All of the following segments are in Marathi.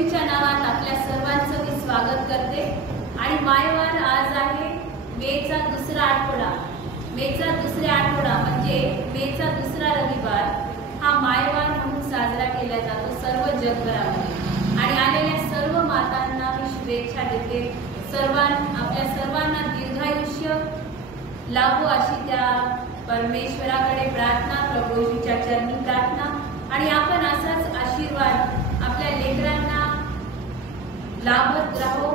येशूच्या नावात आपल्या सर्वांचं मी स्वागत करते। आणि मायवार आज आहे मेचा दुसरा आठवडा। मेचा दुसरा आठवडा म्हणजे मेचा दुसरा रविवार हा मायवार म्हणून साजरा केला जातो सर्व जगभरामध्ये। आणि आलेल्या सर्व मातांना मी शुभेच्छा देते। आपल्या सर्वांना दीर्घायुष्य लाभो अशी त्या परमेश्वराकडे प्रार्थना, प्रभू येशूच्या चरणी प्रार्थना। आणि आपण असाच आशीर्वाद आपल्या लेकरांना लाभत राहो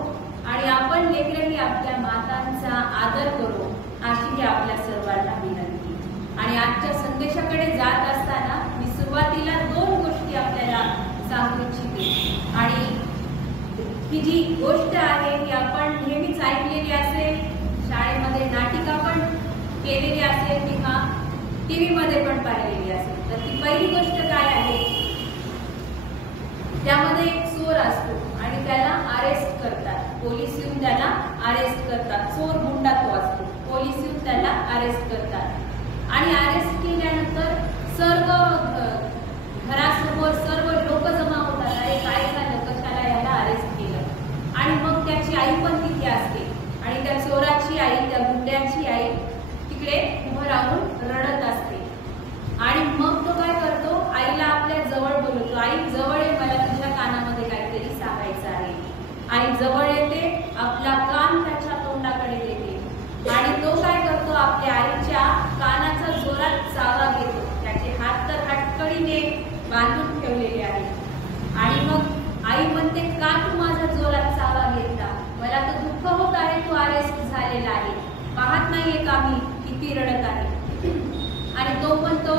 आणि आपण लेकरांनी आपल्या मातांचा आदर करू अशी आपल्या सर्वांना विनंती। आणि आजच्या संदेशाकडे जात असताना मी सुरुवातीला 2 गोष्टी आपल्याला सांगू इच्छिते। आणि ही जी गोष्ट आहे ती आपण नेहमीच ऐकलेली असेल, शाळेमध्ये नाटिका पण केलेली असेल किंवा टीव्ही मध्ये पण पाहिलेली असेल। तर ती पहिली गोष्ट काय आहे, त्यामध्ये एक चोर असतो आणि त्याला अरेस्ट करतात, पोलीस येऊन त्याला अरेस्ट करतात। चोर गुंडा तो असतो, पोलीस येऊन त्याला अरेस्ट करतात। आणि अरेस्ट केल्यानंतर सर्व घरासमोर सर्व लोक जमा होतात, अरे काय झालं, कशाला याला अरेस्ट केलं। आणि मग त्याची आई पण तिथे असते आणि त्या चोराची आई, त्या गुंड्याची आई तिकडे उभं राहून रडत असते। आणि मग तो काय करतो, आईला आपल्या जवळ बोलवतो, आई जवळ ये, मला तुझ्या कानामध्ये काहीतरी सांगायचं आहे। आई जवळ येते, आपला कान त्याच्या तोंडाकडे देते आणि तो काय करतो, आपल्या आईच्या कानाचा जोरात चावा घेतो। त्याचे हात तर हटकडीने बांधून ठेवलेले आहेत। आणि मग आई म्हणते, का तू माझा जोरात चावा घेतला, मला तर दुःख होत आहे, तू अरेस्ट झालेला आहे, पाहत नाहीये का मी किती रडत आहे। आणि तो म्हणतो,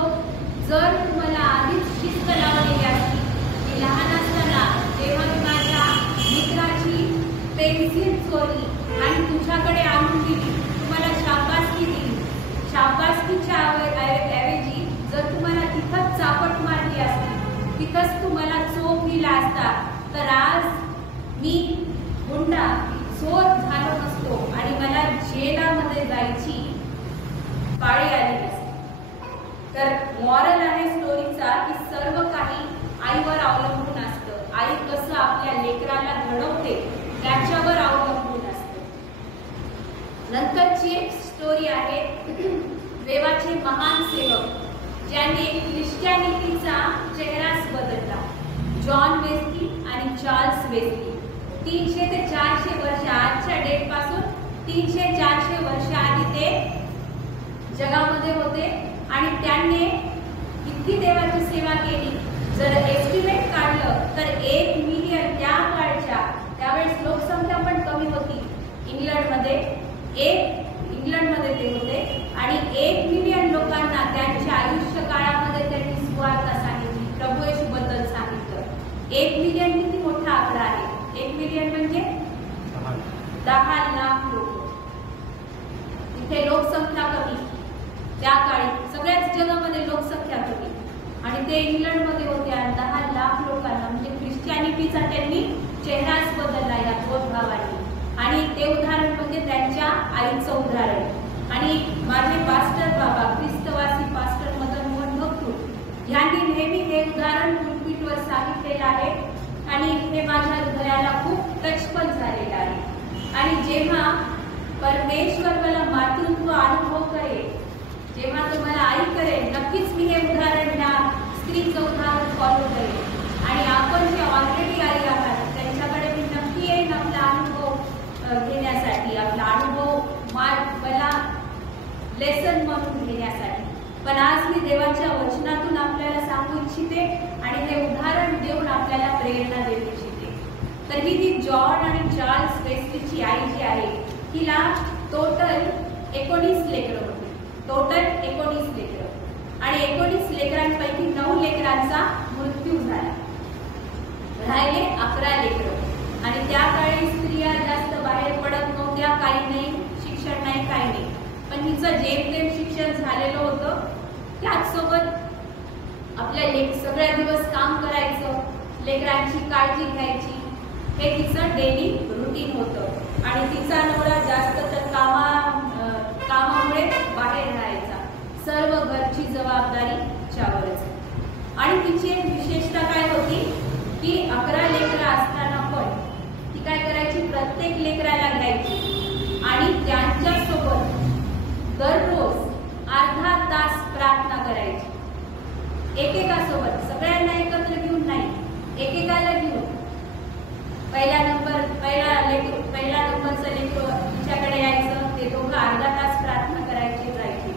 जर तुम्हाला आधीच शिस्त लावलेली असती, मी लहान असताना तेव्हा मी माझ्या मित्राची पेन्सिल चोरली आणि तुझ्याकडे आणून दिली, तुम्हाला शाबासकी दिली, शाबासकीच्या ऐवजी जर तुम्हाला तिथंच चापट मारली असती, तिथंच तुम्हाला चोप दिला असता, तर आज मी गुंडा चोर झालो नसतो आणि मला जेलामध्ये जायची पाळी आली नसती। तर मॉरल आहे स्टोरीचा की सर्व काही आईवर अवलंबून असतं। आई कसं आपल्या लेकराला घडवते त्याच्यावर अवलंबून असतं। नंतरची एक स्टोरी आहे देवाचे महान सेवक ज्यांनी ख्रिश्चनिटीचा चेहराच बदलला, जॉन वेस्ली आणि चार्ल्स वेस्ली। 300 ते 400 वर्ष आजच्या डेट पासून 300-400 वर्ष आधी ते जगामध्ये होते आणि त्यांनी किती देवाची सेवा केली। जर एस्टिमेट काढलं तर 1 मिलियन त्यावेळेस लोकसंख्या पण कमी होती इंग्लंडमध्ये ते होते आणि 1 मिलियन लोकांना त्यांच्या आयुष्य काळामध्ये त्यांनी सुवार्ता सांगितली, प्रभू येशू बद्दल सांगितलं। 1 मिलियन किती मोठा आकडा आहे, 1 मिलियन म्हणजे 10 लाख लोक। इथे लोकसंख्या कमी, त्या काळी सगळ्याच जगामध्ये लोकसंख्या कमी आणि ते इंग्लंडमध्ये होते आणि 10 लाख लोकांना म्हणजे ख्रिश्चनिटीचा त्यांनी चेहराच बदलला या 2 भावांनी। आणि ते उदाहरण म्हणजे त्यांच्या आईचं उदाहरण। आणि माझे पास्टर बाबा, ख्रिस्तवासी पास्टर मदन मोहन भक्तू यांनी नेहमी हे उदाहरण पुलपिटवर सांगितलेलं आहे आणि हे माझ्या हृदयाला खूप टच पण झालेलं आहे। आणि जेव्हा परमेश्वर मला मातृत्व अनुभव करेल, जेव्हा तुम्हाला आई करेल, नक्कीच मी हे उदाहरण या स्त्रीचं उदाहरण फॉलो करेल। आणि आपण जे ऑलरेडी आई आहात त्यांच्याकडे मी नक्की येईन आपला अनुभव घेण्यासाठी, आपला अनुभव मला लेसन म्हणून घेण्यासाठी। पण आज मी देवाच्या वचनातून आपल्याला सांगू इच्छिते आणि हे उदाहरण देऊन आपल्याला प्रेरणा देऊ इच्छिते। तर ही जी जॉन आणि चार्ल्स वेस्लीची आई जी आहे तिला टोटल 19 लेकरं होती, टोटल 19 लेकरं। आणि 19 लेकरांपैकी 9 लेकरांचा मृत्यू झाला, राहिले 11 लेकरं। आणि त्या काळी स्त्रिया जास्त बाहेर पडत नव्हत्या, काही नाही, शिक्षण नाही, काही नाही। पण हिचं जेमतेम शिक्षण झालेलं होतं, त्याचसोबत आपल्या सगळ्या दिवस काम करायचं, लेकरांची काळजी घ्यायची, हे तिचं डेली रुटीन होतं। आणि तिचा नवरा जास्त तर कामामुळे बाहेर राहायचा, सर्व घरची जबाबदारी तिच्यावरच। आणि तिची एक विशेषता काय होती की 11 लेकरं असताना प्रत्येक लेकराला घ्यायची आणि त्यांच्यासोबत दररोज अर्धा तास प्रार्थना करायची. एकेकासोबत, सगळ्यांना एकत्र घेऊन नाही, एकेकाला घेऊन. पहिला नंबरचं लेकरू तिच्याकडे यायचं, ते दोघं अर्धा तास प्रार्थना करायचे जायचे.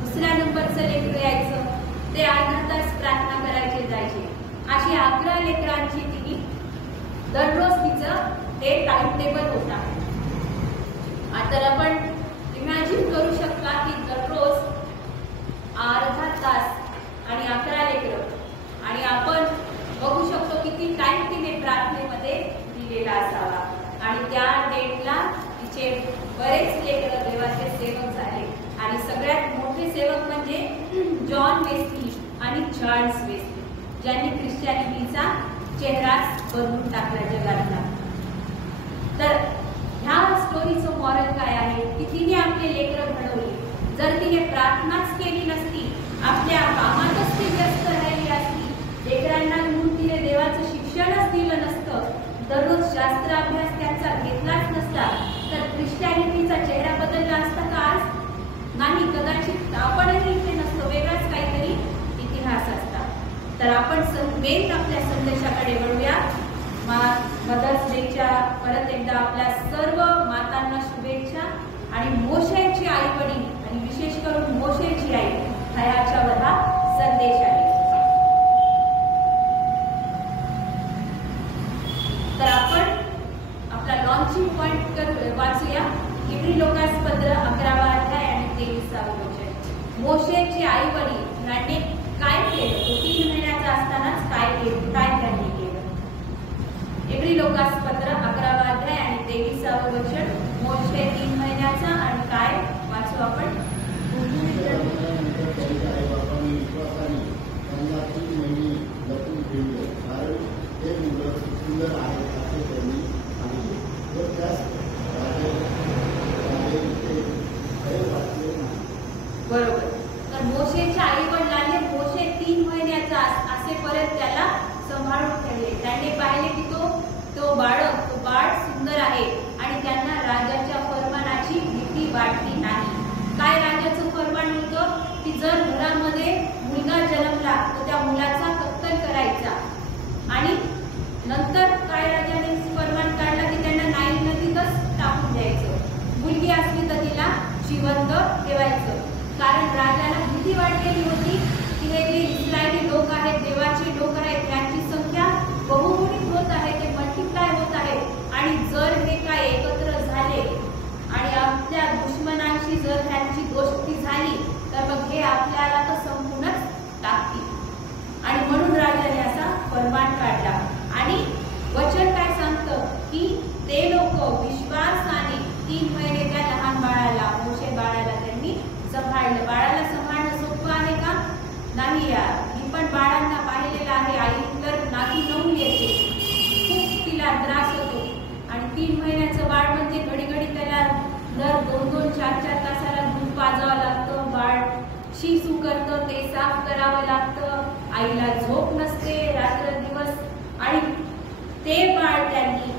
दुसऱ्या नंबरचं लेकरू यायचं, ते अर्धा तास प्रार्थना करायचे जायचे. अशी 11 लेकरांची तिने दररोज तिचं ते टाइम टेबल होता. आता आपण इमॅजिन करू शकता की दररोज अर्धा तास आणि 11 लेकरं, आणि आपण बघू शकतो किती टाइम तिने प्रार्थनेमध्ये दिलेला असावा. आणि त्या डेटला तिचे बरेच लेकरं देवाचे सेवक झाले. आणि सगळ्यात मोठे सेवक म्हणजे जॉन वेस्ली आणि चार्ल्स वेस्ली, ज्यांनी ख्रिश्चॅनिटीचा चेहराच बदलून टाकला जगातला. तर ह्या स्टोरीचं मॉरल काय आहे की तिने आपले लेकरं घडवली. जर तिने प्रार्थनाच केली नसती, आपल्या कामातच ती व्यस्त राहिली असती, लेकरांना घेऊन तिने देवाचं शिक्षणच दिलं नसतं, दररोज शास्त्र अभ्यास त्यांचा घेतलाच नसता, तर ख्रिश्चॅनिटीचा चेहरा बदलला असता का आज? नाही, कदाचित आपणही इथे नसतो, वेगळाच काहीतरी इतिहास असता. तर आपण मेन आपल्या संदेशाकडे वळूया. मदर्स डेच्या परत एकदा आपल्या सर्व मातांना शुभेच्छा. आणि मोशेची आई वडील आणि विशेष करून मोशेची आई ह्याच्यावर हा संदेश आहे. तर आपण आपला लॉन्चिंग पॉइंट वाचूया. इब्री लोकास्पत्र 11वा अध्याय आणि 23वे वचन. मोशेचे आई वडील यांनी काय केलं? तो 3 महिन्याचा असतानाच काय त्यांनी केलं? इब्री लोकास्पत्र 11वा अध्याय आणि 23वे वचन. मोशे 3 महिन्याचा आणि काय वाचू आपण? बरोबर. तर मोशेच्या आई वडिलांनी मोशे 3 महिन्याचा असेपर्यंत त्याला सांभाळून ठेवले. त्यांनी पाहिले की तो बाळ सुंदर आहे आणि त्यांना राजाच्या फरमानाची भीती वाटली नाही. काय राजाचं फरमान होतं की जर घरामध्ये मुलगा जन्मला तर त्या मुलाचा कत्तल करायचा. आणि नंतर काय राजाने फरमान काढला की त्यांना नाईल नदीतच टाकून द्यायचं. मुलगी असली तर तिला जिवंत ठेवायचं. कारण राजाला भीती वाटलेली होती की हे जे इस्रायली लोक आहेत, देवाचे लोक आहेत, त्यांची संख्या बहुगुणित होत आहे, ते मल्टिप्लाय होत आहे. आणि जर हे काय एकत्र झाले आणि आपल्या दुश्मनांशी जर त्यांची दोस्ती झाली तर मग हे आपल्याला तर संपूर्णच टाकतील. आणि म्हणून राजाने असा फरमान काढला. आणि वचन काय सांगतं की ते लोक विश्वासाने 3 महिने त्या लहान बाळाला, मोशे बाळाला त्यांनी सांभाळलं. बाळाला सांभाळणं सोपं आहे का? नाही यार. मी पण बाळांना पाहिलेलं आहे. आई तर नाकी नवून येते, खूप तिला त्रास होतो. आणि 3 महिन्याचं बाळ म्हणजे घडी घडी त्याला दर 2-2, 4-4 तासाला दूध पाजावं लागतं. बाळ शिसू करतं, ते साफ करावं लागतं. आईला झोप नसते रात्र दिवस. आणि ते बाळ त्यांनी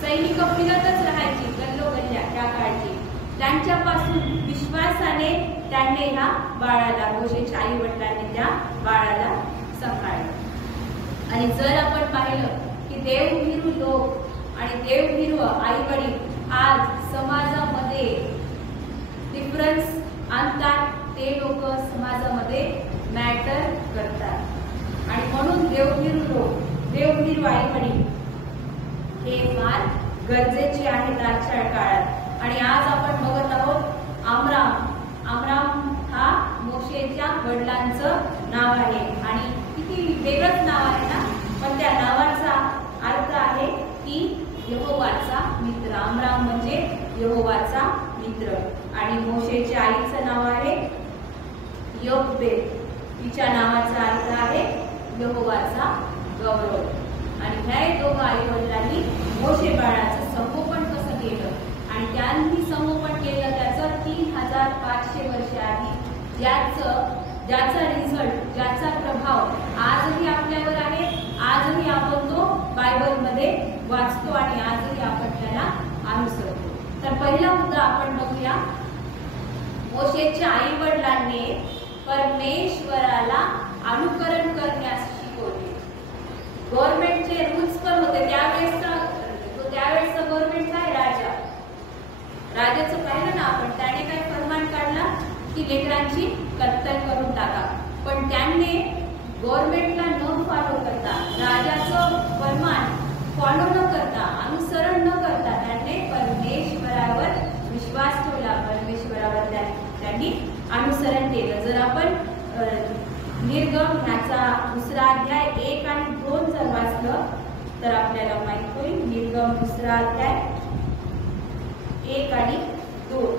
सैनिक फिरतच राहायची गल्लोगल्ल्या त्या काळची. त्यांच्यापासून विश्वासाने त्यांनी ह्या बाळाला, मोशेच्या आई वडिलांनी त्या बाळाला सांभाळलं. आणि जर आपण पाहिलं की देवभीरू लोक आणि देवभीरू आई वडील आज समाजामध्ये डिफरन्स आणतात, ते लोक समाजामध्ये मॅटर करतात. आणि म्हणून देवभीरू लोक, देवभीरू आई वडील हे फार गरजेचे आहेत आजच्या काळात. आणि आज आपण बघत आहोत आमराम हा मोशेच्या वडिलांचं नाव आहे. आणि किती वेगळंच नाव आहे ना, पण त्या नावाचा अर्थ आहे की यहोवाचा मित्र. आमराम म्हणजे यहोवाचा मित्र. आणि मोशेच्या आईचं नाव आहे योकबेद. तिच्या नावाचा अर्थ आहे यहोवाचा गौरव. आणि ह्या दोघं आई वडिलांनी मोशे बाळाचं संगोपन कसं केलं आणि त्यांनी संगोपन केलं त्याचं 3500 वर्ष आधी, ज्याचा रिझल्ट, ज्याचा प्रभाव आजही आपल्यावर आहे. आजही आपण तो बायबलमध्ये वाचतो आणि आजही आपण त्याला मोशेच्या आई वडिलांनी परमेश्वराला अनुकरण करण्यास शिकवले. गव्हर्नमेंटचे रूल्स पण होते त्यावेळेसचा गव्हर्नमेंट काय राजाचं पाहिलं ना आपण. त्याने काय फरमान काढला की लेकरांची कत्तल करून टाका. पण त्यांनी गव्हर्नमेंटला न फॉलो करता, राजाचं फरमान फॉलो न करता, अनुसरण न करता त्यांनी परमेश्वरावर विश्वास ठेवला. परमेश्वरावर त्यांनी अनुसरण केलं. जर आपण निर्गम ह्याचा दुसरा अध्याय 1 आणि 2 जर वाचलं तर आपल्याला माहित होईल. निर्गम दुसरा अध्याय 1 आणि 2.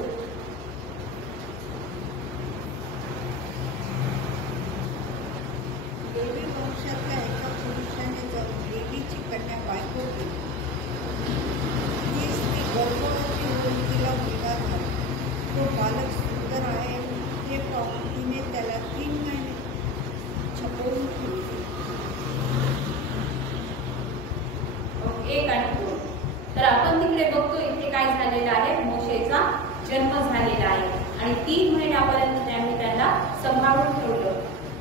लेवी वंशातल्या एका पुरुषाने जाऊन लेवीची कन्या बायको केली. ती स्त्री गर्भवती होऊन तिला मुलगा झाला. तो बालक सुंदर आहे हे पाहून तिने त्याला 3 महिने छपवून ठेवले. 1 आणि 2. तर आपण तिकडे बघतो इथे काय झालेलं आहे. मोशेचा जन्म झालेला आहे आणि 3 महिन्यापर्यंत त्यांनी त्याला सांभाळून ठेवलं.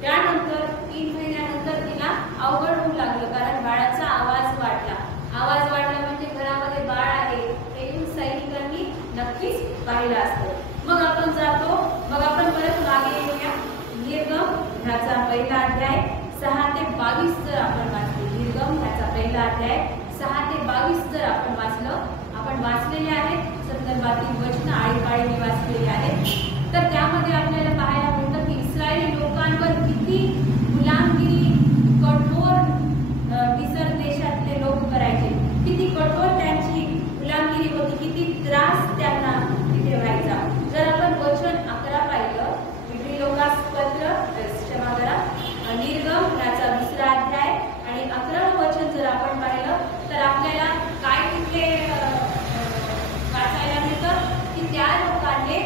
त्यानंतर 3 महिन्यानंतर तिला अवघड होऊ लागलं कारण बाळाचा आवाज वाढला. आवाज वाढला म्हणजे घरामध्ये बाळ आहे हे येऊन सैनिकांनी नक्कीच पाहिलं असतं. मग आपण जातो. मग आपण परत मागे येऊया. निर्गम ह्याचा पहिला अध्याय 6 ते 22 जर आपण वाचले. निर्गम ह्याचा पहिला अध्याय 6 ते 22 जर आपण वाचलेले आहेत. संदर्भातील वचन आळीपाळीने वाचलेले आहेत. तर त्यामध्ये आपल्याला पाहायला मिळतं की इस्रायली लोकांवर किती गुलामगिरी कठोर मिसर देशातले लोक करायचे. किती कठोर त्यांची गुलामगिरी होती. किती त्रास त्यांना तिथे व्हायचा. जर आपण वचन 11 पाहिलं, इब्री लोकास पत्र क्षमा करा, निर्गम ह्याचा दुसरा अध्याय आणि 11 वचन जर आपण पाहिलं तर आपल्याला काय तिथे वाचायला मिळतं की त्या लोकांनी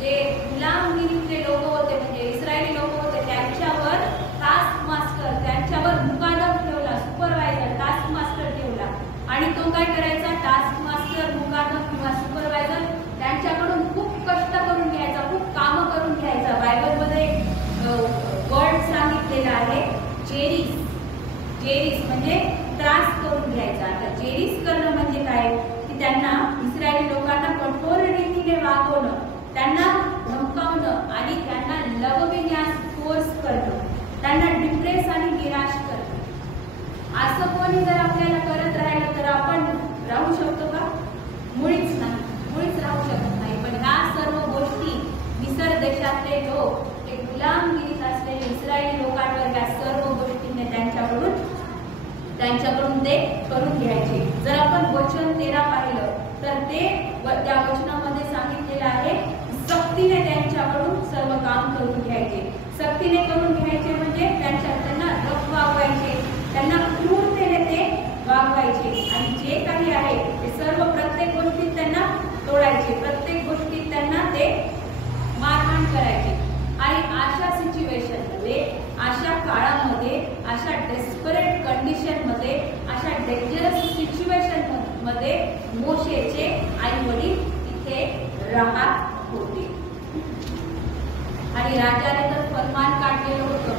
जे गुलामगिरीचे लोक होते म्हणजे इस्रायली लोक होते त्यांच्यावर टास्क मास्टर, त्यांच्यावर मुकादम ठेवला. सुपरवायझर टास्क मास्टर ठेवला आणि तो काय करायचा. टास्क मास्टर, मुकादम किंवा सुपरवायझर त्यांच्याकडून खूप कष्ट करून घ्यायचा, खूप कामं करून घ्यायचा. बायबलमध्ये वर्ड सांगितलेला आहे जेरीस. जेरीस म्हणजे त्रास करून घ्यायचा. आता जेरीस करणं म्हणजे काय की त्यांना इस्रायली लोकांना कठोर रीतीने वागवणं, त्यांना धमकावणं आणि त्यांना लवविण्यास फोर्स करणं, त्यांना डिप्रेस आणि निराश करणं. असं कोणी जर आपल्याला करत राहिलं तर आपण राहू शकतो का? मुळीच नाही, मुळीच राहू शकत नाही. पण ह्या सर्व गोष्टी मिसर देशातले लोक, ते गुलामगिरीत असलेले इस्रायली लोकांवर ह्या सर्व गोष्टीने त्यांच्याकडून ते करून घ्यायचे. जर आपण वचन 13 पाहिलं तर ते त्या वचनामध्ये सांगितलेलं आहे सक्तीने त्यांच्याकडून सर्व काम करून घ्यायचे. सक्तीने करून घ्यायचे म्हणजे त्यांना रफ वागवायचे, त्यांना क्रूरतेने ते वागवायचे आणि जे काही आहे ते सर्व प्रत्येक गोष्टीत त्यांना तोडायचे, प्रत्येक गोष्टीत त्यांना ते मारहाण करायचे. आणि अशा सिच्युएशनमध्ये, अशा काळामध्ये, अशा डेस्परेट कंडिशनमध्ये, अशा डेंजरस सिच्युएशनमध्ये मोशेचे आई वडील इथे राहत होते. आणि राजाने तर फरमान काढलेलं होतं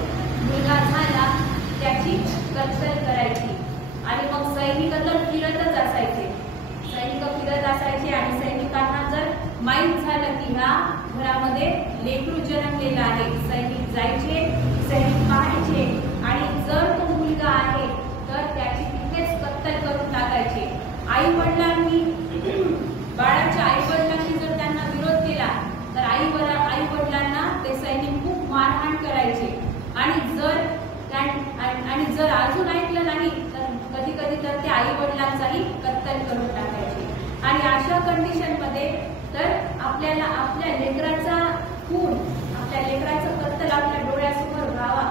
मुलगा झाला त्याची कत्तल करायची. आणि मग सैनिक तर फिरतच असायचे, आणि सैनिकांना जर माहीत झालं की ह्या घरामध्ये लेकरू जन्मलेला आहे, सैनिक जायचे, सैनिक पाहायचे आणि जर तो मुलगा आहे तर त्याची तिथेच कत्तल करून टाकायचे. आई वडिलांनी, बाळाच्या आई वडिलांनी जर त्यांना विरोध केला तर आई वडिलांना ते सैनिक खूप मारहाण करायचे. आणि जर अजून ऐकलं नाही तर कधी कधी तर ते आई वडिलांचाही कत्तल करून टाकायचे. आणि अशा कंडिशनमध्ये तर आपल्याला आपल्या लेकराचा खून, आपल्या लेकराचं कत्तल आपल्या डोळ्यासमोर व्हावा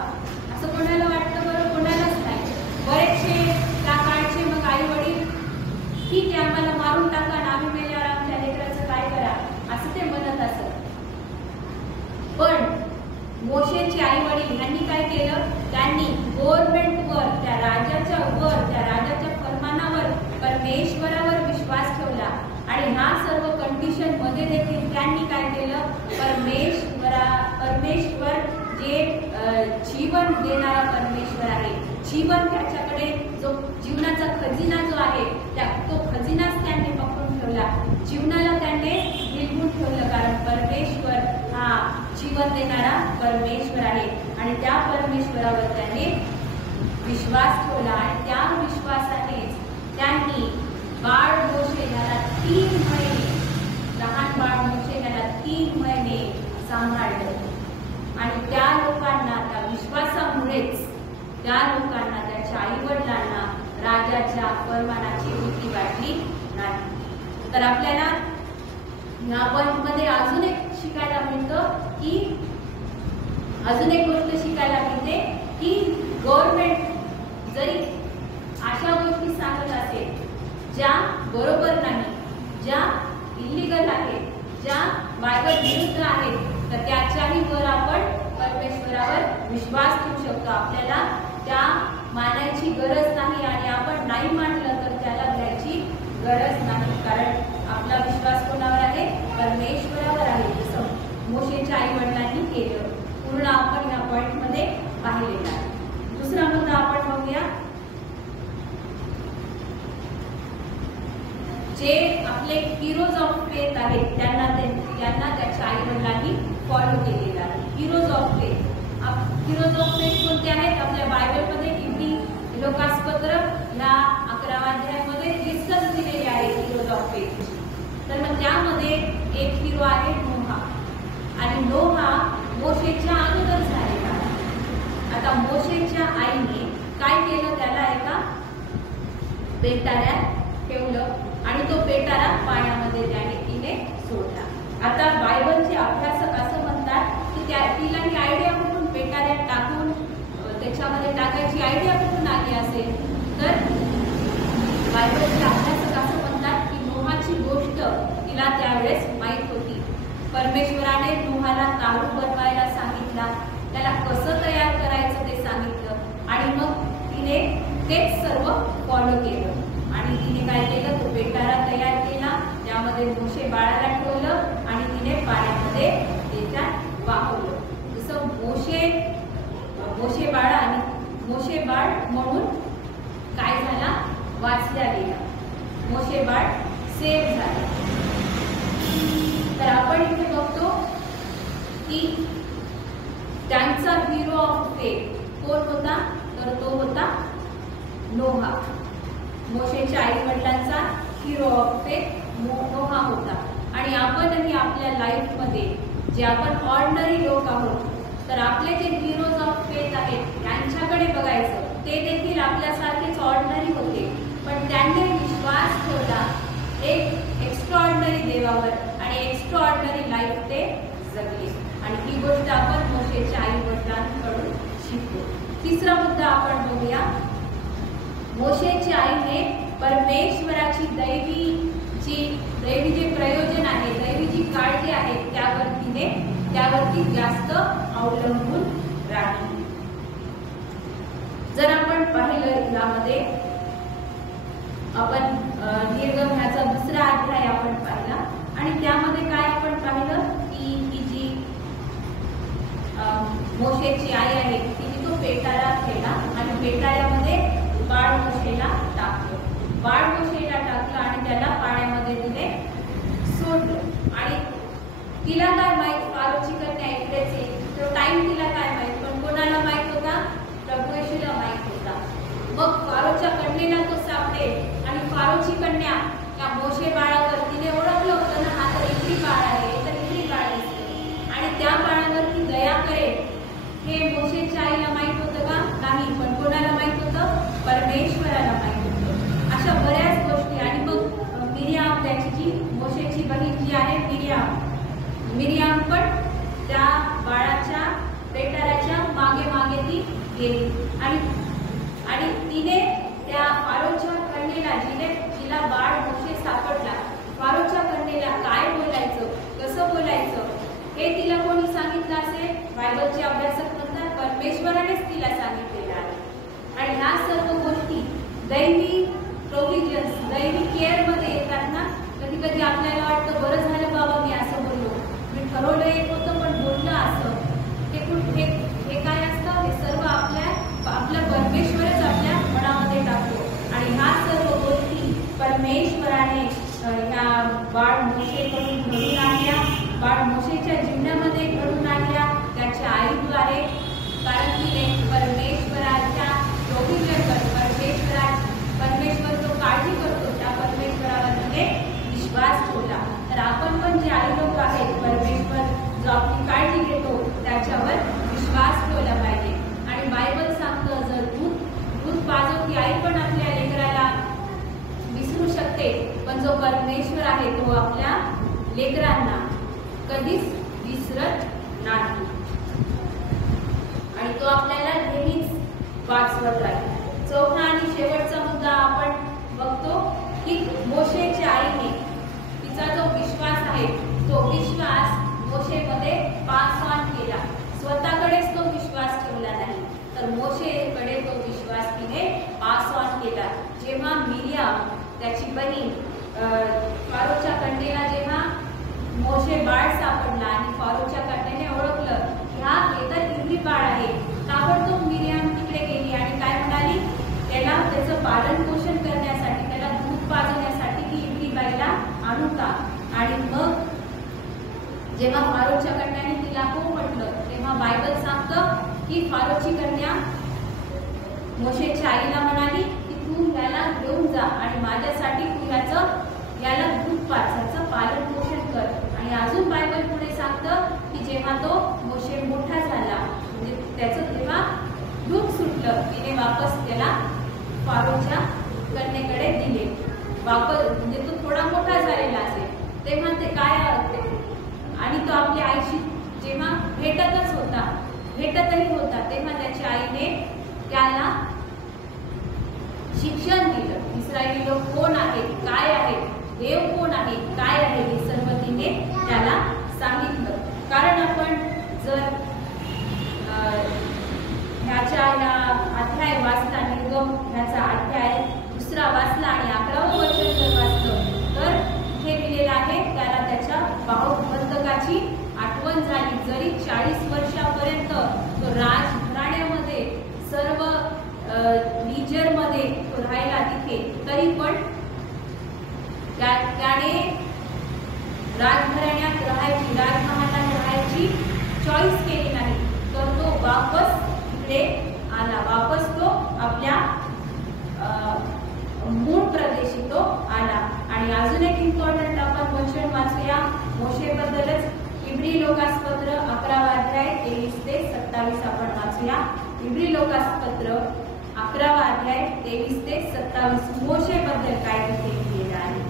असं कोणाला वाटतं? बरं, कोणालाच नाही. बरेचसे त्या काळचे मग आई वडील ठीक आहे आम्हाला मारून टाका आणि आम्ही मेल्यावर आमच्या लेकराचं काय करा असं ते म्हणत असत. पण मोशेचे आई वडील यांनी काय केलं? त्यांनी गव्हर्नमेंटवर, त्या राजाच्या फरमानावर, परमेश्वरावर विश्वास ठेवला आणि ह्या सर्व कंडिशन मध्ये देखील त्यांनी काय केलं? परमेश्वर जे जीवन देणारा परमेश्वर आहे, जीवन त्याच्याकडे जो जीवनाचा खजिना जो आहे तो खजिनाच त्याने पकडून ठेवला, जीवनाला त्याने गिरवून ठेवलं, कारण परमेश्वर हा जीवन देणारा परमेश्वर आहे आणि त्या परमेश्वरावर त्याने विश्वास ठेवला आणि त्या विश्वासानेच त्यांनी बाळ मोशे याला 3 महिने, लहान बाळ मोशे याला 3 महिने सांभाळलं आणि त्या लोकांना, त्या विश्वासामुळेच त्या लोकांना, त्याच्या आई वडिलांना राजाच्या फरमानाची भीती वाटली नाही. तर आपल्याला या पॉइंटमध्ये अजून एक शिकायला मिळतं की अजून एक गोष्ट शिकायला मिळते की गव्हर्नमेंट जरी अशा गोष्टी सांगत असेल ज्या बरोबर नाही, ज्या इलिगल आहेत, ज्या बायबल विरुद्ध आहेत, तर त्याच्याही वर आपण परमेश्वरावर विश्वास ठेवू शकतो. आपल्याला त्या मानायची गरज नाही आणि आपण नाही मानलं तर त्याला घ्यायची गरज नाही, कारण आपला विश्वास कोणावर आहे? परमेश्वरावर आहे, जसं मोशेच्या आई वडिलांनी केलं. पूर्ण आपण या पॉइंट मध्ये पाहिलेला आहे. दुसरा मुद्दा आपण बघूया, जे आपले हिरोज ऑफ फेथ आहेत त्यांना त्याच्या आई वडिलांनी फॉलो केलेलं आहे. हिरोज ऑफ फेथ कोणते आहेत? आपल्या बायबलमध्ये इब्री लोकासपत्र या 11व्या अध्यायामध्ये लिस्टच दिलेली आहे हिरोज ऑफ फेथ. तर मग त्यामध्ये एक हिरो आहे नोहा, आणि नोहा मोशेच्या अगोदर झालेला. आता मोशेच्या आईने काय केलं? त्याला एका पेटाऱ्यात ठेवलं आणि तो पेटारा पाण्यामध्ये तिने सोडला. आता बायबलचे अभ्यासक असं म्हणतात की तिला ही आयडिया कुठून पेटाऱ्यात टाकून त्याच्यामध्ये टाकायची आयडिया कुठून आली असेल? तर बायबलचे अभ्यासक असं म्हणतात की नोहाची गोष्ट तिला त्यावेळेस माहीत होती. परमेश्वराने नोहाला तारू बनवायला सांगितला, त्याला कसं तयार करायचं ते सांगितलं आणि मग तिने तेच सर्व फॉलो केलं आणि तिने काय केलं? तो पेटारा तयार केला, त्यामध्ये मोशे बाळाला ठेवलं आणि तिने पाण्यामध्ये त्याच्यात वाहवलं. जसं मोशे बाळ आणि मोशे बाळ म्हणून काय झाला? वाचल्या गेला, मोशे बाळ सेव्ह झाला. तर आपण इथे बघतो की त्यांचा हिरो ऑफ फेथ कोण होता? तर तो होता नोहा. मोशेच्या आई वडिलांचा हिरो ऑफ फेथ नोहा होता. आणि आपणही आपल्या लाईफमध्ये जे आपण ऑर्डिनरी लोक आहोत, तर आपले जे हिरोज ऑफ फेथ आहेत त्यांच्याकडे बघायचं. ते देखील आपल्यासारखेच ऑर्डिनरी होते, पण त्यांनी विश्वास ठेवला एक एक्स्ट्राऑर्डिनरी देवावर आणि एक्स्ट्राऑर्डिनरी लाईफ ते जगले. आणि ही गोष्ट आपण मोशेच्या आई वडिलांकडून शिकतो. तिसरा मुद्दा आपण बघूया, मोशेच्या आईने परमेश्वराची दैवी जे प्रयोजन आहे, दैवी जी काळजी आहे त्यावरती जास्त अवलंबून राहिली. जर आपण पाहिलं यामध्ये आपण निर्गमनाचा 2रा अध्याय आपण पाहिला आणि त्यामध्ये काय आपण पाहिलं की ही जी मोशेची आई आहे तिने तो पेटारा केला आणि पेटाऱ्यामध्ये बाळ मोशेला टाकलं आणि त्याला पाण्यामध्ये तिने सोडलं. आणि तिला काय माहित? फारोची कन्या इकडेच आहे, तो टाइम तिला काय माहित? पण कोणाला माहित होता? प्रभू येशूला माहित होता. मग फारोच्या कन्येला तो सापडेल आणि फारोची कन्या त्या मोशे बाळावर तिने ओळखलं होतं ना, हा तर इकडी बाळ आहे, तर इकडी बाळ दिसते आणि त्या बाळावरती दया करेल हे मोशेच्या आईला माहित होतं का? नाही. पण कोणाला माहित होतं? परमेश्वराला माहित होतं. अशा बऱ्याच गोष्टी. आणि मग मिरियाम, त्याची जी मोशेची बहीण जी आहे मिरियाम पण त्या बाळाच्या पेटाऱ्याच्या मागे ती गेली आणि तिने त्या फारोच्या कन्येला जिला बाळ मोशे सापडला, फारोच्या कन्येला काय बोलायचं, कसं बोलायचं हे तिला कोणी सांगितलं असेल? बायबलचे अभ्यासक म्हणतात परमेश्वरानेच तिला सांगितलेलं आहे. आणि ह्या सर्व गोष्टी दैवी प्रोव्हिजन्स, दैवी केअर मध्ये येतात ना. कधी कधी आपल्याला वाटतं बरं झालं बाबा मी असं बोललो, मी ठरवलं एक होतं पण बोललं असं, हे काय असतं, हे सर्व आपल्या परमेश्वरच आपल्या मनामध्ये टाकतो. आणि ह्या सर्व गोष्टी परमेश्वराने ह्या बाळ मोशेकडून घडून आणल्या, बाळ मोशेच्या जीवनामध्ये घडून आणल्या त्याच्या आईद्वारे. कारण तिने परमेश्वराच्या परमेश्वर जो काळजी करतो त्या परमेश्वरावर तिने विश्वास ठेवला. तर आपण पण जे आई लोक आहेत, परमेश्वर जो आपली काळजी घेतो त्याच्यावर विश्वास ठेवला पाहिजे. आणि बायबल सांगतं, जर दूध पाजवती आई पण आपल्या लेकराला विसरू शकते, पण जो परमेश्वर आहे तो आपल्या लेकरांना कधीच विसरत नाही आणि तो आपल्याला नेहमीच वाचवत राहील. चौथा आणि शेवटचा मुद्दा आपण बघतो की मोशेच्या आईने तिचा जो विश्वास आहे तो विश्वास मोशेमध्ये पास ऑन केला. स्वतःकडेच तो विश्वास ठेवला नाही, तर मोशेकडे तो विश्वास तिने पास ऑन केला. जेव्हा मिरियाम त्याची बहीण फारोच्या कन्येला जेव्हा मोशे बाळ सापडला आणि फारोच्या कन्येने ओळखलं की हे तर इब्री बाळ आहे, ताबडतोब मिरियाम तिकडे गेली आणि काय म्हणाली, त्याला त्याचं पालन पोषण करण्यासाठी, त्याला दूध पाजवण्यासाठी ती इब्री बाईला आणू का. आणि मग जेव्हा फारोच्या कन्याने तिला हो म्हटलं, तेव्हा बायबल सांगतं की फारोची कन्या मोशेच्या आईला म्हणाली की तू याला घेऊन जा आणि माझ्यासाठी तू याला दूध पाजायचं पालन पोषण कर. आणि अजून बायबल पुढे सांगतं की जेव्हा तो मोशे मोठा झाला, म्हणजे त्याचं जेव्हा दूध सुटलं, तिने वापस त्याला फारोच्या कन्येकडे दिले. वापस म्हणजे तो थोडा मोठा झालेला असेल तेव्हा ते काय आणि तो आपल्या आईशी जेव्हा भेटतही होता तेव्हा त्याच्या आईने त्याला शिक्षण दिलं. इस्रायली लोक कोण आहेत, काय आहेत, देव कोण आहे, काय आहे, हे सर्व तिने त्याला सांगितलं. कारण आपण जर ह्या अध्याय वाचला, निर्गम ह्याचा अध्याय 2 वाचला आणि 11वं वचन जर वाचलं तर हे लिहिलेलं आहे, त्याला त्याच्या भावबंधकाची आठवण झाली. जरी 40 वर्षापर्यंत तो राजघराण्यामध्ये सर्व लीजरमध्ये तो राहिला तिथे, तरी पण त्याने राजघराण्यात राहायची, राजमहालात राहायची चॉईस केली नाही, तर तो वापस इकडे आला. वापस तो आपल्या मूळ प्रदेशी तो आला. आणि अजून एक इम्पॉर्टंट आपण वचन वाचूया मोशेबद्दलच. इब्री लोकासपत्र 11वा अध्याय 23 ते 27 आपण वाचूया. इब्री लोकासपत्र 11वा अध्याय 23 ते 27 मोशेबद्दल काय तिथे लिहिलेलं आहे.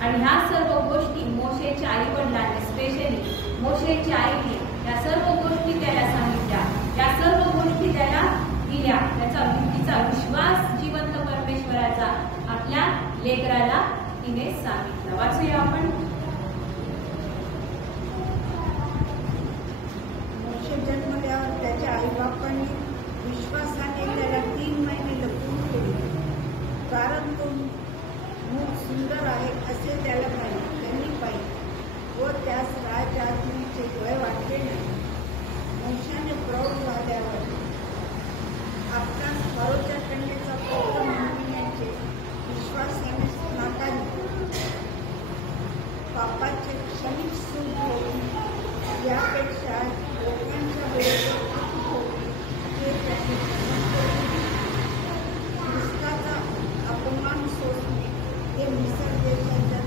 आणि ह्या सर्व गोष्टी मोशेच्या आई वडिलांनी, स्पेशली मोशेच्या आईने या सर्व गोष्टी त्याला सांगितल्या, या सर्व गोष्टी त्याला दिल्या. तिचा विश्वास जिवंत परमेश्वराचा आपल्या लेकराला तिने सांगितलं. वाचूया आपण. मोशे जन्मल्यावर त्याच्या आईबापांनी विश्वासाने त्याला 3 महिने लपवून ठेवले, कारण तो मूळ सुंदर आहे असे त्यांनी पाहिले व त्यास राजआज्ञेचे भय वाटले नाही. मोशेने प्रौढ झाल्यावर आपणास फारोच्या कन्येचा पुत्र म्हणण्याचे विश्वासाने नाकारले. पापाचे क्षणिक सुख होऊन यापेक्षा लोकांच्या वेळेत हे त्याने ख्रिस्ताचा अपमान सोसणे हे मिसर देशाच्या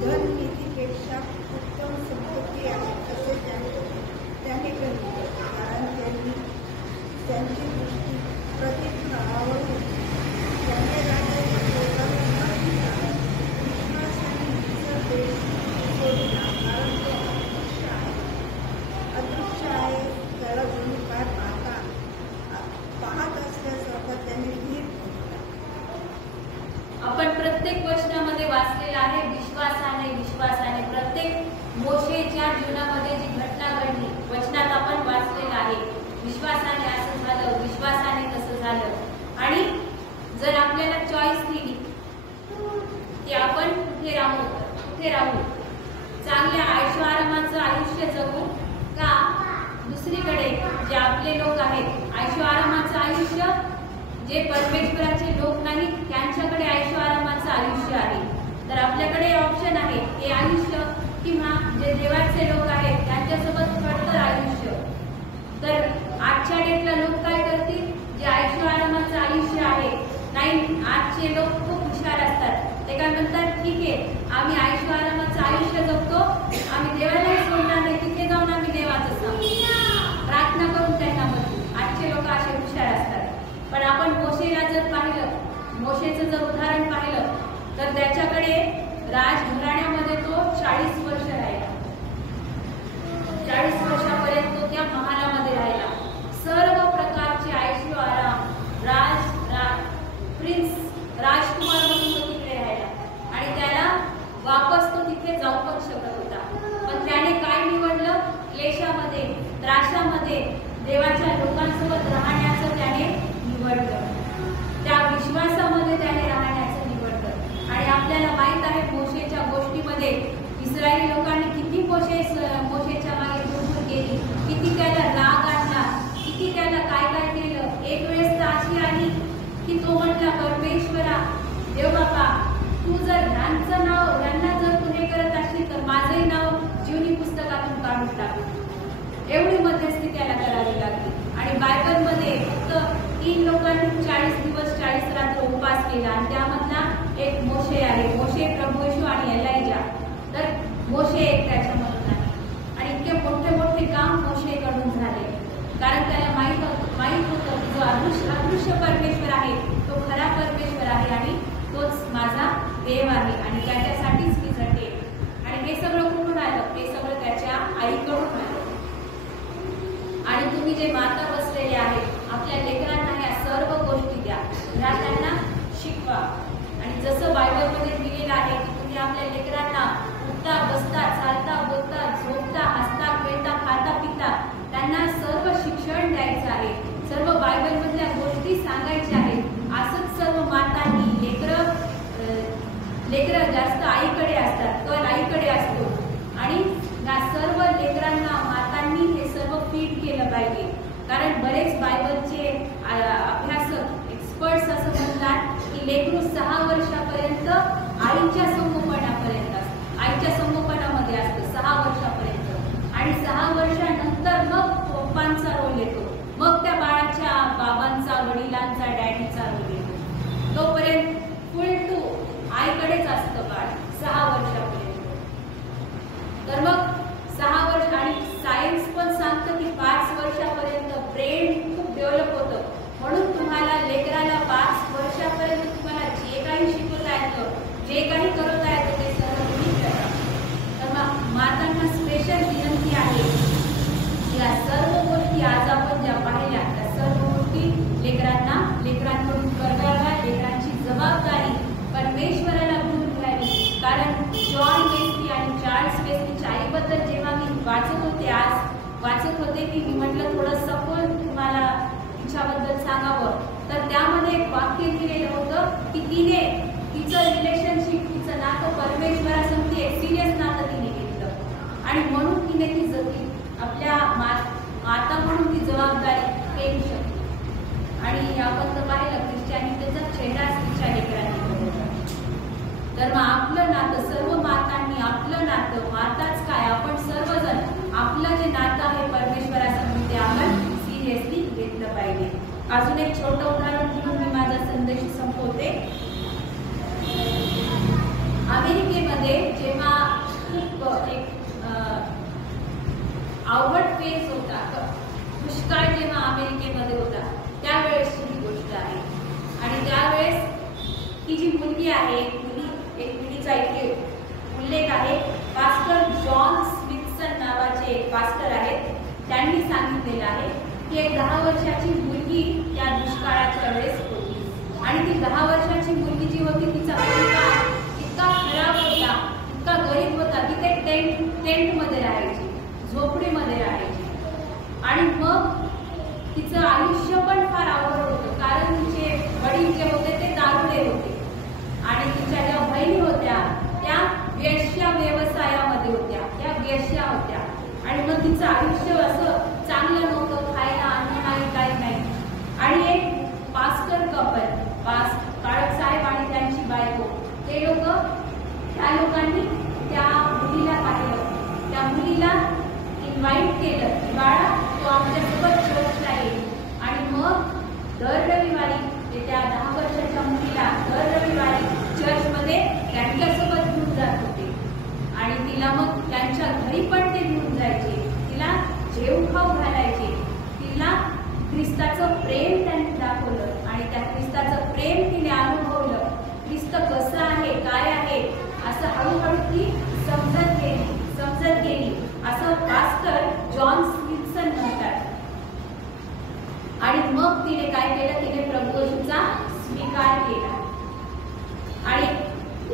धननिधीपेक्षा उत्तम संपत्ती आहे असे त्याने कळले. कारण त्यांची दृष्टी प्रतिफळावर होती. त्याने राजाच्या लोकांना विश्वासाने मिसर देश सोडला, कारण तो अदृश्य आहे. त्याला जणू काय पाहत असल्यासारखं त्याने धीर घेतला. आपण प्रत्येक वचनामध्ये वाचलेलं आहे विश्वासाने प्रत्येक मोशेच्या जीवनामध्ये जी घटना घडली वचनात आपण वाचलेलं आहे. विश्वासाने असं झालं, विश्वासाने तसं झालं. आणि जर आपल्याला चॉईस दिली की आपण कुठे राहू, चांगल्या आयुष्य आरामाचं आरामाचं आयुष्य जगू का दुसरीकडे जे आपले लोक आहेत ऐशो आरामाचं आयुष्य, जे परमेश्वराचे लोक नाहीत त्यांच्याकडे ऐशो आरामाचं आयुष्य आहे. तर आपल्याकडे ऑप्शन आहे हे आयुष्य किंवा जे देवाचे लोक आहेत त्यांच्यासोबत खडतर आयुष्य. तर आजच्या डेटला लोक काय करतील, जे ऐशो आरामाचं आयुष्य आहे नाही, आजचे लोक खूप हुशार असतात. ते काय म्हणतात, ठीक आहे आम्ही ऐशो आरामाचं आयुष्य जगतो, आम्ही देवालाही सोडणार नाही, तिथे जाऊन आम्ही देवाचं सांगू, प्रार्थना करून त्यांना म्हणू. आजचे लोक असे हुशार असतात. पण आपण मोशेला जर पाहिलं, मोशेचं जर उदाहरण पाहिलं तर त्याच्याकडे राजघराण्यामध्ये तो 40 वर्ष राहिला. 40 वर्षापर्यंत तो त्या महालामध्ये राहिला. सर्व प्रकारचे ऐशो आराम, प्रिन्स राजकुमार म्हणून तो तिकडे राहिला आणि त्याला वापस तो तिथे जाऊ पण शकत होता. पण त्याने काय निवडलं, क्लेशामध्ये त्रासामध्ये देवाच्या लोकांसोबत राहण्याचं त्याने निवडलं, त्या विश्वासामध्ये त्याने राहण्याचं निवडलं. आणि आपल्याला माहित आहे मोशेच्या गोष्टीमध्ये इस्रायली लोकांनी किती मोशेच्या मागे धुडधूड केली, किती त्याला राग आणला, किती त्याला काय काय केलं. एक वेळेस तर अशी आली की तो म्हटला, परमेश्वरा देव बाबा तू जर यांना जर तू हे करत असशील तर माझंही नाव जीवनी पुस्तकातून काढून टाक. एवढी मध्यस्थी त्याला करावी लागली. आणि बायबलमध्ये फक्त 3 लोकांनी 40 दिवस 40 रात्र उपवास केला आणि त्यामधला एक मोशे आहे. मोशे, प्रभू येशू आणि एलाइजा. तर मोशे एक त्याच्यामधून आहे. आणि इतके मोठे मोठे काम मोशेकडून झाले, कारण त्याला माहित होतं की जो अदृश्य परमेश्वर आहे तो खरा परमेश्वर आहे आणि तोच माझा देव आहे आणि त्याच्यासाठीच मी झटे. आणि हे सगळं कुठून आलं, हे सगळं त्याच्या आईकडून आलं. आणि तुम्ही जे माता बसलेले आहेत आपल्या लेकरांना ह्या सर्व गोष्टी द्या, ह्या त्यांना शिकवा. आणि जसं बायबलमध्ये लिहिलेलं आहे की तुम्ही आपल्या लेकरांना उठता बसता चालता बोलता झोपता हसता खेळता खाता पिता त्यांना सर्व शिक्षण द्यायचं आहे. सर्व बायबलमधल्या गोष्टी सांगायच्या आहेत. असंच सर्व मातांनी लेकरं जास्त आईकडे असतात, कल आईकडे असतो. आणि या सर्व लेकरांना मातांनी हे सर्व फीड केलं पाहिजे. कारण बरेच बायबलचे अभ्यासक एक्सपर्ट्स असं म्हणतात की लेकरू 6 वर्षापर्यंत आईच्या संगोपनापर्यंत असतं, आईच्या संगोपनामध्ये असतं 6 वर्षापर्यंत. आणि 6 वर्षानंतर मग पप्पांचा रोल येतो, मग त्या बाळाच्या बाबांचा, वडिलांचा, डॅडीचा रोल येतो. तोपर्यंत फुल टू आईकडेच असतं बाळ 6 वर्षापर्यंत. तर मग 6 वर्ष, आणि सायन्स पण सांगतं की 5 वर्षापर्यंत ब्रेन खूप डेव्हलप होतं. म्हणून तुम्हाला लेकराला 5 वर्षापर्यंत तुम्हाला जे काही शिकवता येतं, जे काही करता येतं ते सर्व तुम्ही करा. तर मग मातांना स्पेशल विनंती आहे की या सर्व गोष्टी आज आपण ज्या पाहिल्या त्या सर्व गोष्टी लेकरांकडून कराव्या. लेकरांची जबाबदारी परमेश्वराला घेऊन घ्यावी. कारण जॉन वेस्ली आणि चार्ल्स वेस्लीच्या आईबद्दल जेव्हा मी वाचत होते की मी म्हटलं थोडं सखोल तुम्हाला तिच्याबद्दल सांगावं, तर त्यामध्ये एक वाक्य लिहिलेलं होतं की तिचं रिलेशनशिप, तिचं नातं परमेश्वरासंगती एक सिरियस नातं तिने घेतलं आणि म्हणून तिने ती जगली. आपल्या माता म्हणून ती जबाबदारी घेऊ शकते. आणि आपण तर पाहिलं ख्रिश्चॅनिटीचा चेहराच तिच्या लेकरांनी बदलला. तर मग आपलं नातं, सर्व मातांनी आपलं नातं, माताच काय आपण सर्वजण आपलं जे नातं आहे परमेश्वरासंगती ते आपण सिरियसली घेतलं पाहिजे. अजून एक छोटं उदाहरण घेऊन मी माझा संदेश संपवते. अमेरिकेमध्ये जेव्हा खूप एक अवघड फेज होता, दुष्काळ जेव्हा अमेरिकेमध्ये होता त्यावेळेसची ही गोष्ट आहे. आणि त्यावेळेस ही जी मुलगी आहे, एक मुलीचा एक उल्लेख आहे. पास्टर जॉन स्मिथसन नावाचे एक पास्टर आहेत. त्यांनी सांगितलेलं आहे की एक 10 वर्षाची मुलगी त्या दुष्काळाच्या वेळेस होती. आणि ती 10 वर्षाची मुलगी जी होती तिचा परिवार इतका खराब होता, इतका गरीब होता की ते टेंटमध्ये राहायची, झोपडीमध्ये राहायची. आणि मग तिचं आयुष्य पण फार अवघड होतं, कारण तिचे वडील जे होते ते दारुडे होते आणि तिच्या ज्या बहिणी होत्या त्या वेश्या व्यवसायामध्ये होत्या, त्या वेश्या होत्या. आणि मग तिचं आयुष्य असं चांगलं नव्हतं, खायला अन्न नाही, काही नाही. आणि एक पास्टर कपल, काळक साहेब आणि त्यांची बायको, ते लोक, त्या लोकांनी त्या मुलीला पाहिलं, त्या मुलीला इन्व्हाइट केलं की बाळा तू आमच्यासोबत चर्चला येईल. आणि मग दर रविवारी त्या 10 वर्षाच्या मुलीला दर रविवारी चर्चमध्ये त्यांच्यासोबत घेऊन जात होते. आणि तिला मग त्यांच्या घरी पण ते घेऊन जायचे, तिला जेव खाऊ घालायचे, तिला ख्रिस्ताचं प्रेम त्यांनी दाखवलं आणि त्या ख्रिस्ताचं प्रेम तिने अनुभवलं. ख्रिस्त कसं आहे, काय आहे, असं हळूहळू ती समजत गेली, असं पास्टर जॉन स्मिथसन म्हणतात. आणि मग तिने काय केलं, तिने प्रभू येशूचा स्वीकार केला. आणि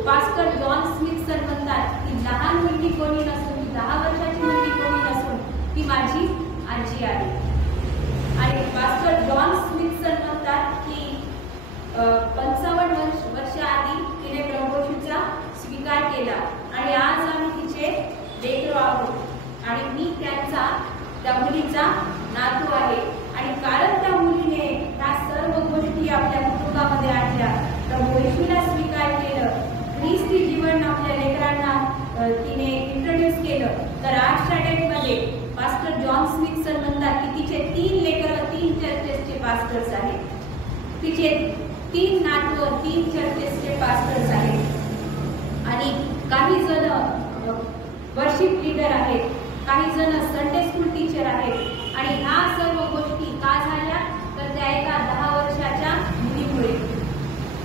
पास्टर जॉन स्मिथसन म्हणतात की लहान मुलगी कोणी नसून, 10 वर्षाची मुलगी कोणी नसून, ती माझी आजी आहे. आणि पास्टर जॉन स्मिथसन म्हणतात की 55 वर्ष आधी तिने प्रभू येशूचा स्वीकार केला आणि आज आम्ही तिचे लेकरं आहोत आणि मी त्या मुलीचा नातू आहे. आणि कारण त्या मुलीने ह्या सर्व गोष्टी आपल्या कुटुंबामध्ये आणल्या, प्रभू येशूला स्वीकार केलं, ख्रिस्ती जीवन आपल्या लेकरांना तिने इंट्रोड्यूस केलं, तर आजच्या डेटमध्ये पास्टर जॉन स्मिथसन म्हणतात की तिचे 3 लेकरं 3 चर्चेसचे पास्टर्स आहेत, तिचे 3 नातू 3 चर्चेसचे पास्टर्स आहेत. आणि काही जण वर्शिप लीडर आहेत, काही जण संडे स्कूल टीचर आहेत. आणि ह्या सर्व गोष्टी का झाल्या, तर त्या एका 10 वर्षाच्या मुलीमुळे.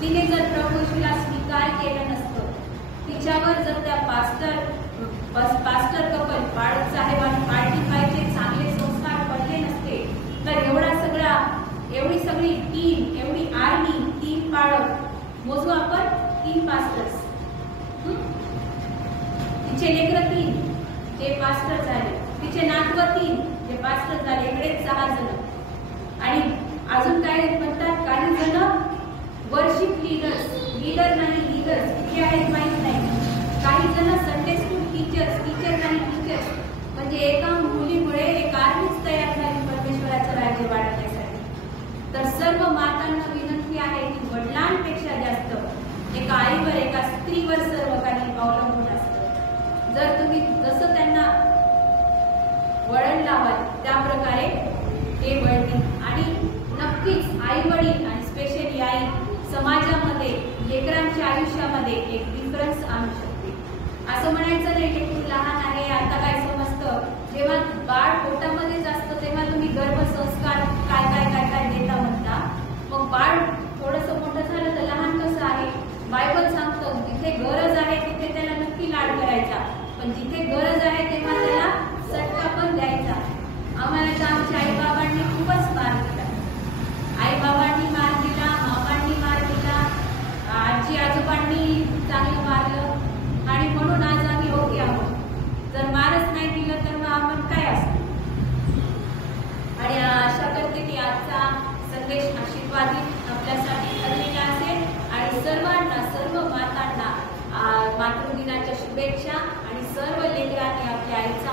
तिने जर प्रभू येशूला स्वीकार केलं नसतं, तिच्यावर जर त्या पास्टर कपल पाळक साहेब आणि पार्टी पाहिजे चांगले संस्कार पडले नसते, तर एवढी सगळी टीम, एवढी आर्मी, 3 पाळक मोजू आपण, 3 पास्टर्स, तिचे लेकरं 3 जे पास्टर झाले, तिचे नातवं 3 जे पास्टर झाले, इकडे 6 जण. आणि अजून काय म्हणतात, काही जण वर्शिप लीडर नाही, लीडर्स किती आहेत माहीत नाही. काही जण संडे स्कूल टीचर नाही, टीचर्स. म्हणजे एका मुलीमुळे एक आर्मीच तयार झाली परमेश्वराचं राज्य वाढवण्यासाठी. तर सर्व मातांना विनंती आहे की वडिलांपेक्षा जास्त एका आईवर, एका स्त्रीवर सर्व काही अवलंबून असतं. जर तुम्ही जसं त्यांना वळण लावाल त्या प्रकारे ते वळतील. आणि नक्कीच आई वडील आणि स्पेशली आई समाजामध्ये, लेकरांच्या आयुष्यामध्ये एक डिफरन्स आणू शकते. असं म्हणायचं नाही की तू लहान आहे आता काय समजतं. जेव्हा बाळ पोटामध्येच असतं तेव्हा तुम्ही गर्भसंस्कार काय देता म्हणता. मग बाळ थोडंसं मोठं झालं तर लहान कसं आहे, बायबल सांगतं जिथे गरज आहे तिथे त्याला नक्की लाड करायचा, पण जिथे गरज आहे तेव्हा त्याला सटका पण द्यायचा. आम्हाला तर आमच्या आईबाबांनी खूपच मार दिला, आईबाबांनी मार दिला, मामांनी मार दिला, आजी आजोबांनी चांगलं मारलं आणि म्हणून आज आम्ही ओके आहोत. जर मारच नाही दिलं तर मग आपण काय असतो. आणि आशा करते की आजचा संदेश आशीर्वादित आपल्यासाठी ठरलेला असेल आणि सर्वांना, सर्व मातांना मातृदिनाच्या शुभेच्छा आणि सर्व लेकरांनी आपल्या आईचा